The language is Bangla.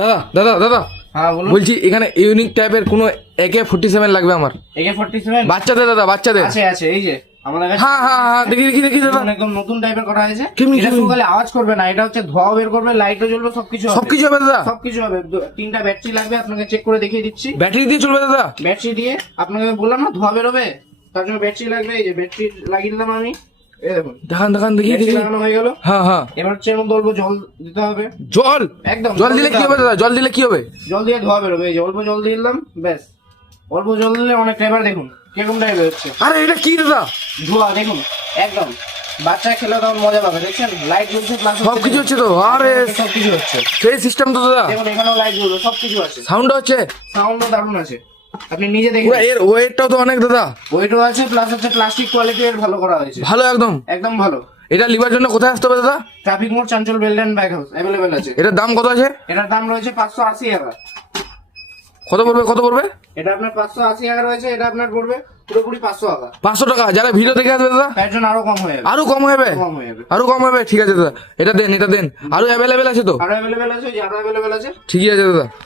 দাদা দাদা দাদা হ্যাঁ বলুন। বলছি এখানে ইউনিক টাইপের কোনো AK-47 লাগবে আমার, AK-47 বাচ্চাদের দাদা, বাচ্চাদের। আছে আছে, এই যে আমাদের কাছে হ্যাঁ হ্যাঁ হ্যাঁ, দেখি দেখি দেখি দাদা। একদম নতুন টাইপের করা হয়েছে। কেমনি, এটা কেমনি? শুধু খালি আওয়াজ করবে না, এটা হচ্ছে ধোঁয়া বের করবে, লাইটও জ্বলবে, সবকিছু হবে। সবকিছু হবে দাদা? সবকিছু হবে। তিনটা ব্যাটারি লাগবে, আপনাকে চেক করে দেখিয়ে দিচ্ছি। ব্যাটারি দিয়ে চলবে দাদা? ব্যাটারি দিয়ে আপনাকে বললাম না ধোঁয়া বেরোবে, তার জন্য ব্যাটারি লাগবে। এই যে ব্যাটারি লাগিয়ে দিলাম আমি, এই দেখুন দেখান দেখান, দেখি ব্যাটারি দেখি। লাগানো হয়ে গেল। হ্যাঁ হ্যাঁ। এবার হচ্ছে এর মধ্যে অল্প জল দিতে হবে। জল? একদম জল দিলে কি হবে দাদা? জল দিলে কি হবে? জল দিয়ে ধোঁয়া বেরোবে। এই যে অল্প জল দিয়ে দিলাম, ব্যাস। অল্প জল দিলে অনেক টাইপের, দেখুন কিরকম টাইপের হচ্ছে আরে এটা কি দাদা? ধোঁয়া, দেখুন একদম। বাচ্চা খেলে তখন মজা পাবে, দেখছেন লাইট জ্বলছে, প্লাস সবকিছু হচ্ছে তো? আরে সবকিছু হচ্ছে। সেই সিস্টেম তো দাদা। দেখুন এখানেও লাইট জ্বলবে, সবকিছু আছে। সাউন্ড হচ্ছে সাউন্ডও দারুণ আছে, আপনি নিজে দেখুন। পুরো। এর ওয়েটটাও তো অনেক দাদা। ওইটাও আছে, প্লাস হচ্ছে প্লাস্টিক কোয়ালিটি এর ভালো করা হয়েছে, ভালো একদম। একদম ভালো। এটা লিবার জন্য কোথায় আসতে হবে দাদা? ট্রাফিক মোড়, চাঞ্চল বেলডেন ব্যাগ হাউস অ্যাভেলেবেল আছে। এটার দাম কত আছে? এটার দাম রয়েছে 580 টাকা। কত পড়বে, কত পড়বে? এটা আপনার 580 টাকা রয়েছে, এটা আপনার পড়বে পুরোপুরি 500 টাকা। 500 টাকা। যারা ভিডিও দেখে আসবে দাদা তার জন্য আরো কম হয়ে যাবে, আরো কম হবে? কম হয়ে যাবে। আরো কম হবে, ঠিক আছে দাদা। এটা দেন, এটা দেন। আরো অ্যাভেলেবেল আছে তো? আরো অ্যাভেলেবেল আছে, ওই যে আরো অ্যাভেলেবেল আছে। ঠিকই আছে দাদা।